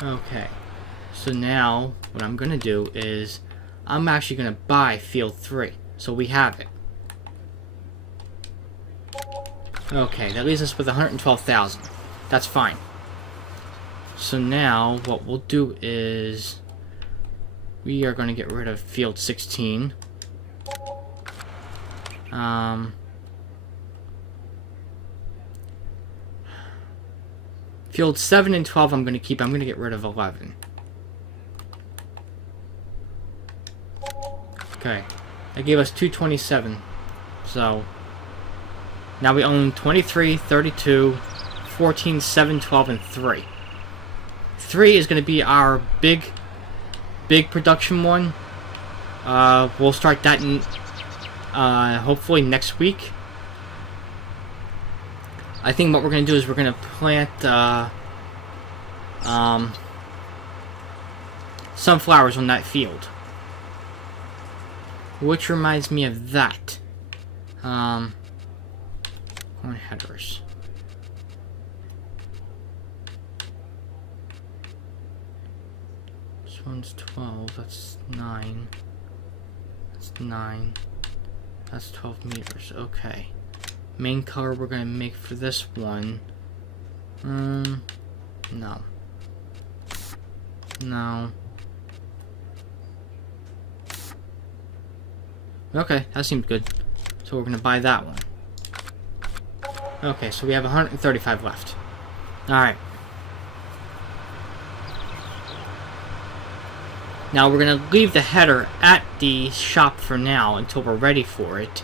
Okay. So now, what I'm going to do is, I'm actually going to buy field 3. So we have it. Okay, that leaves us with 112,000. That's fine. So now, what we'll do is, we are going to get rid of field 16. Field 7 and 12 I'm going to keep. I'm going to get rid of 11. Okay. That gave us 227. So now we own 23, 32, 14, 7, 12, and 3. 3 is going to be our big production one. We'll start that in hopefully next week. I think what we're going to do is we're going to plant sunflowers on that field. which reminds me of that. Corn headers. This one's 12, that's 9. That's 9. That's 12 meters, okay. Main color we're gonna make for this one. No. No. Okay, that seems good. So we're gonna buy that one. Okay, so we have 135 left. Alright. Now we're gonna leave the header at the shop for now until we're ready for it.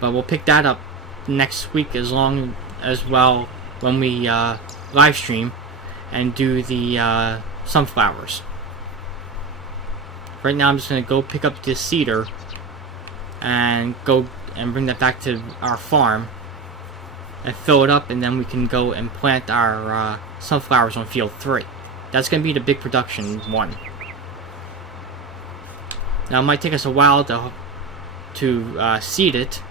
But we'll pick that up next week as well when we live stream and do the sunflowers. Right now I'm just gonna go pick up this cedar and go and bring that back to our farm and fill it up, and then we can go and plant our sunflowers on field 3. That's gonna be the big production one. Now it might take us a while to seed it,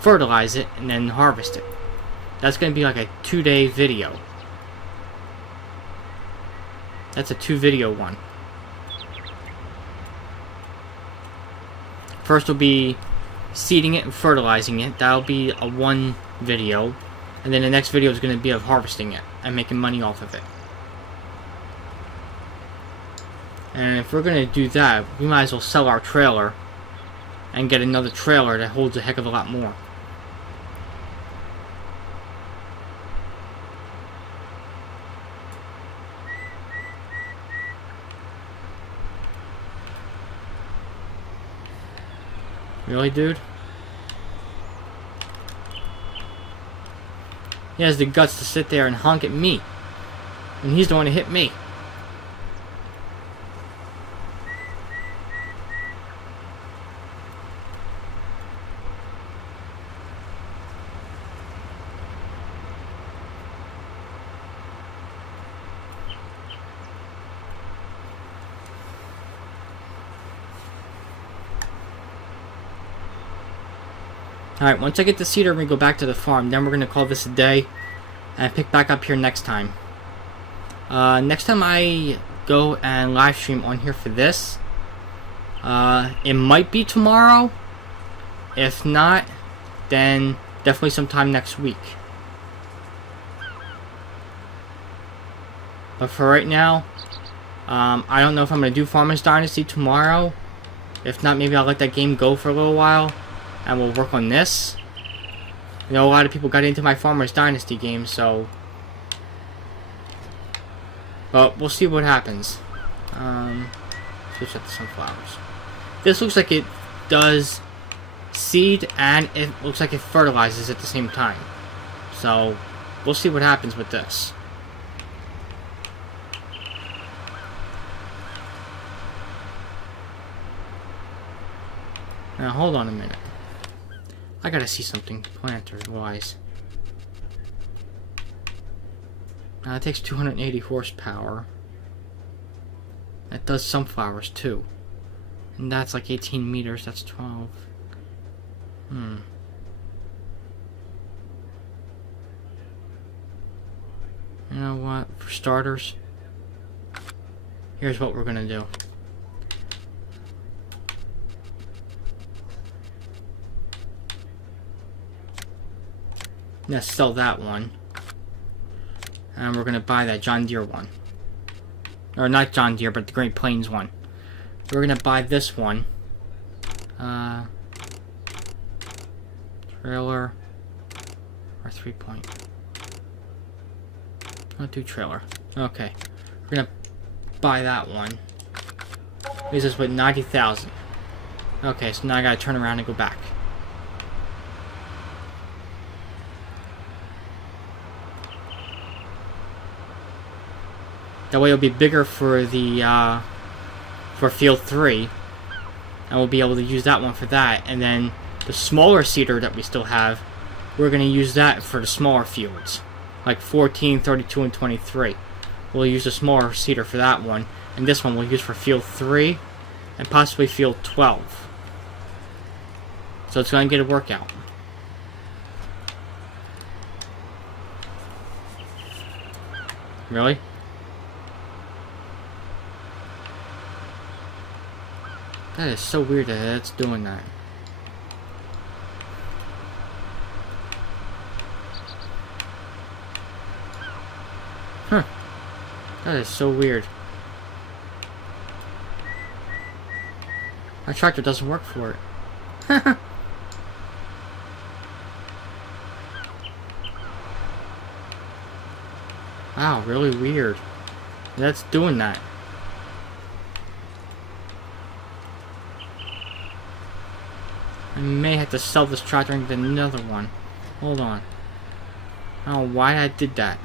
fertilize it, and then harvest it. That's gonna be like a 2-day video. That's a 2-video one. First will be seeding it and fertilizing it. That'll be a 1 video. And then the next video is going to be of harvesting it and making money off of it. And if we're going to do that, we might as well sell our trailer and get another trailer that holds a heck of a lot more. Really, dude? He has the guts to sit there and honk at me. And he's the one who hit me. Alright, once I get the cedar, we go back to the farm. Then we're going to call this a day and pick back up here next time. Next time I go and live stream on here for this, it might be tomorrow. If not, then definitely sometime next week. But for right now, I don't know if I'm going to do Farmers Dynasty tomorrow. If not, maybe I'll let that game go for a little while and we'll work on this. You know, a lot of people got into my Farmers Dynasty game, so... But we'll see what happens. Switch out the sunflowers. This looks like it does seed and it looks like it fertilizes at the same time. So, we'll see what happens with this. Now, hold on a minute. I gotta see something planter-wise. Now, it takes 280 horsepower. That does sunflowers, too. And that's like 18 meters, that's 12. You know what? For starters, here's what we're gonna do. Let's sell that one. And we're gonna buy that John Deere one. Or not John Deere, but the Great Plains one. We're gonna buy this one. Trailer. Or 3-point. I'll do trailer. Okay. We're gonna buy that one. This is with 90,000. Okay, so now I gotta turn around and go back. That way it'll be bigger for the, for field 3. And we'll be able to use that one for that. And then the smaller cedar that we still have, we're going to use that for the smaller fields. Like 14, 32, and 23. We'll use the smaller cedar for that one. And this one we'll use for field 3. and possibly field 12. So it's going to get a workout. Really? That is so weird that it's doing that. Huh. That is so weird. My tractor doesn't work for it. Wow, really weird. That's doing that. I may have to sell this tractor and get another one. Hold on. I don't know why I did that.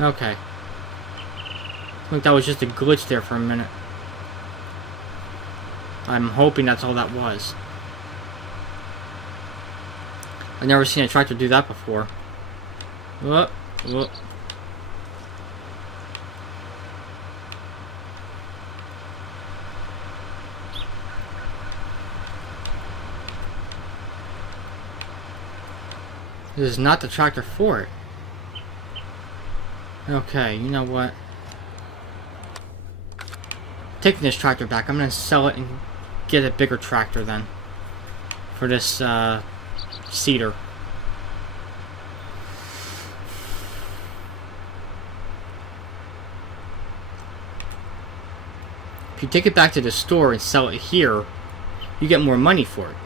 Okay. I think that was just a glitch there for a minute. I'm hoping that's all that was. I've never seen a tractor do that before. Whoop, whoop. This is not the tractor for it. Okay, you know what? Taking this tractor back, I'm gonna sell it and get a bigger tractor then. For this, cedar. If you take it back to the store and sell it here, you get more money for it.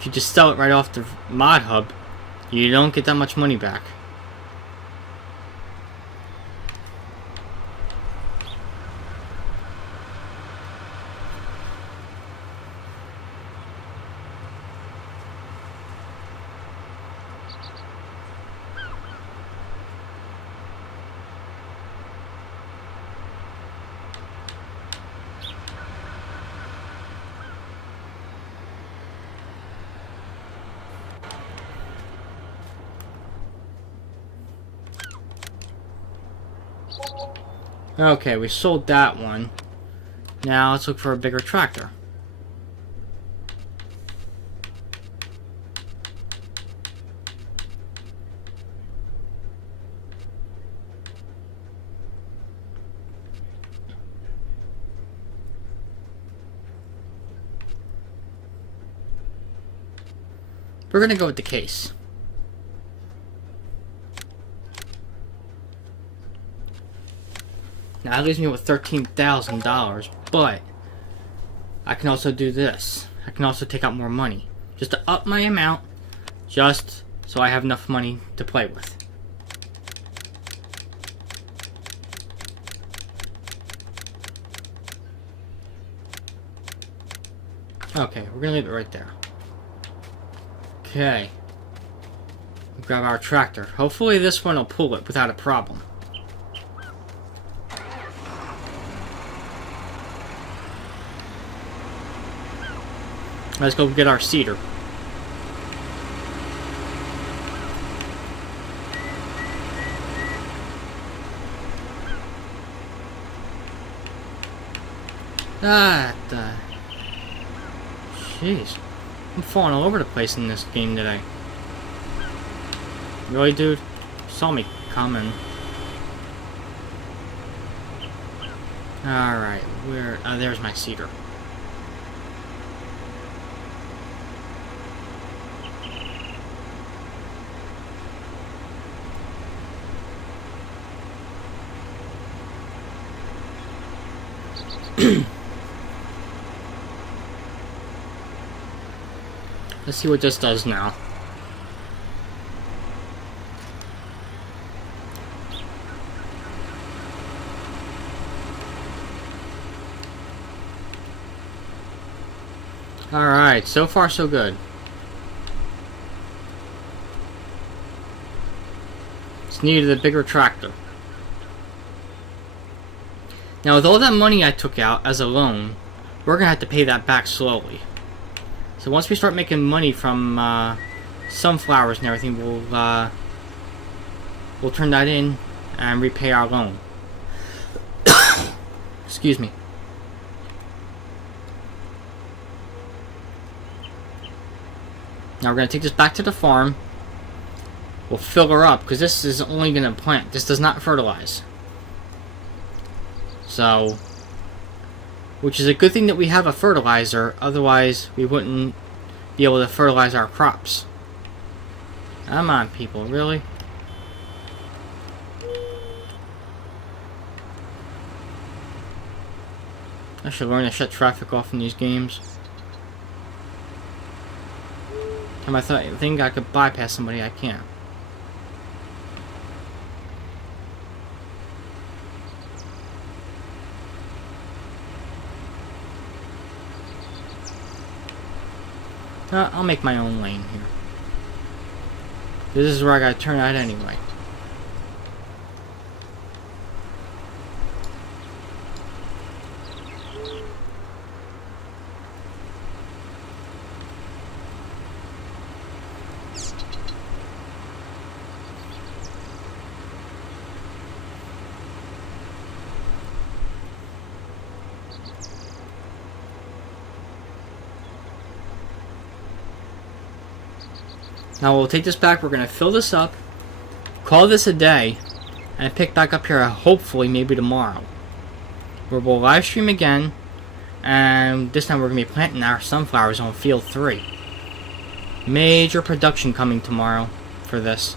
If you just sell it right off the mod hub, you don't get that much money back. Okay, we sold that one. Now let's look for a bigger tractor. We're gonna go with the case. Now that leaves me with $13,000, but I can also do this. I can also take out more money. Just to up my amount, just so I have enough money to play with. Okay, we're gonna leave it right there. Okay. Grab our tractor. Hopefully this one will pull it without a problem. Let's go get our cedar. Jeez. I'm falling all over the place in this game today. Really, dude? You saw me coming. Alright, where... there's my cedar. Let's see what this does now. Alright, so far so good. Just needed a bigger tractor. Now with all that money I took out as a loan, we're gonna have to pay that back slowly. So once we start making money from sunflowers and everything, we'll turn that in and repay our loan. Excuse me. Now we're going to take this back to the farm. We'll fill her up, because this is only going to plant. This does not fertilize. So, which is a good thing that we have a fertilizer, otherwise we wouldn't be able to fertilize our crops. Come on, people, really? I should learn to shut traffic off in these games. I think I could bypass somebody, I can't. I'll make my own lane here. This is where I gotta turn out anyway. Now we'll take this back, we're going to fill this up, call this a day, and pick back up here hopefully maybe tomorrow. Where we'll live stream again, and this time we're going to be planting our sunflowers on field 3. Major production coming tomorrow for this.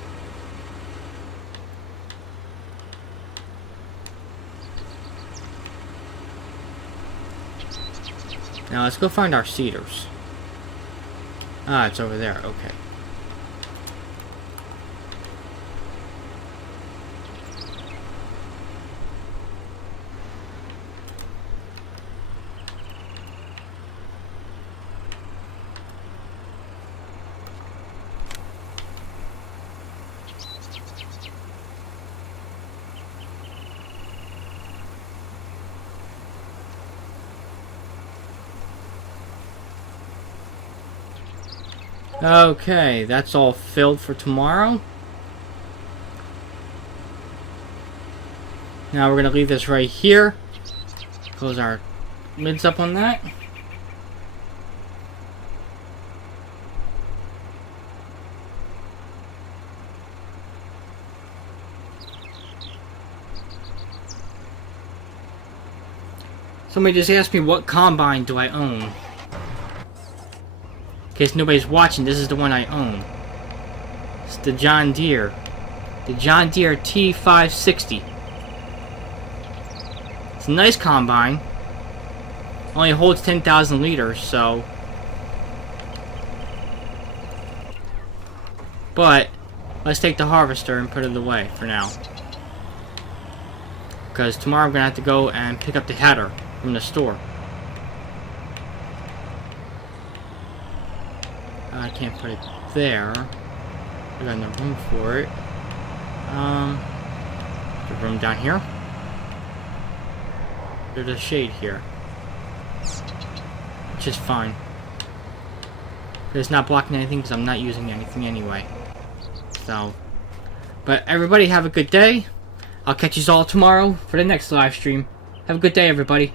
Now let's go find our cedars. Ah, it's over there, okay. Okay, that's all filled for tomorrow. Now we're going to leave this right here. Close our lids up on that. Somebody just asked me what combine do I own. In case nobody's watching, this is the one I own. It's the John Deere. The John Deere T560. It's a nice combine. Only holds 10,000 liters, so... But, let's take the harvester and put it away for now. Because tomorrow I'm going to have to go and pick up the header from the store. I can't put it there. I got no room for it. The room down here. There's a shade here, which is fine. It's not blocking anything because I'm not using anything anyway. So, but everybody have a good day. I'll catch you all tomorrow for the next live stream. Have a good day, everybody.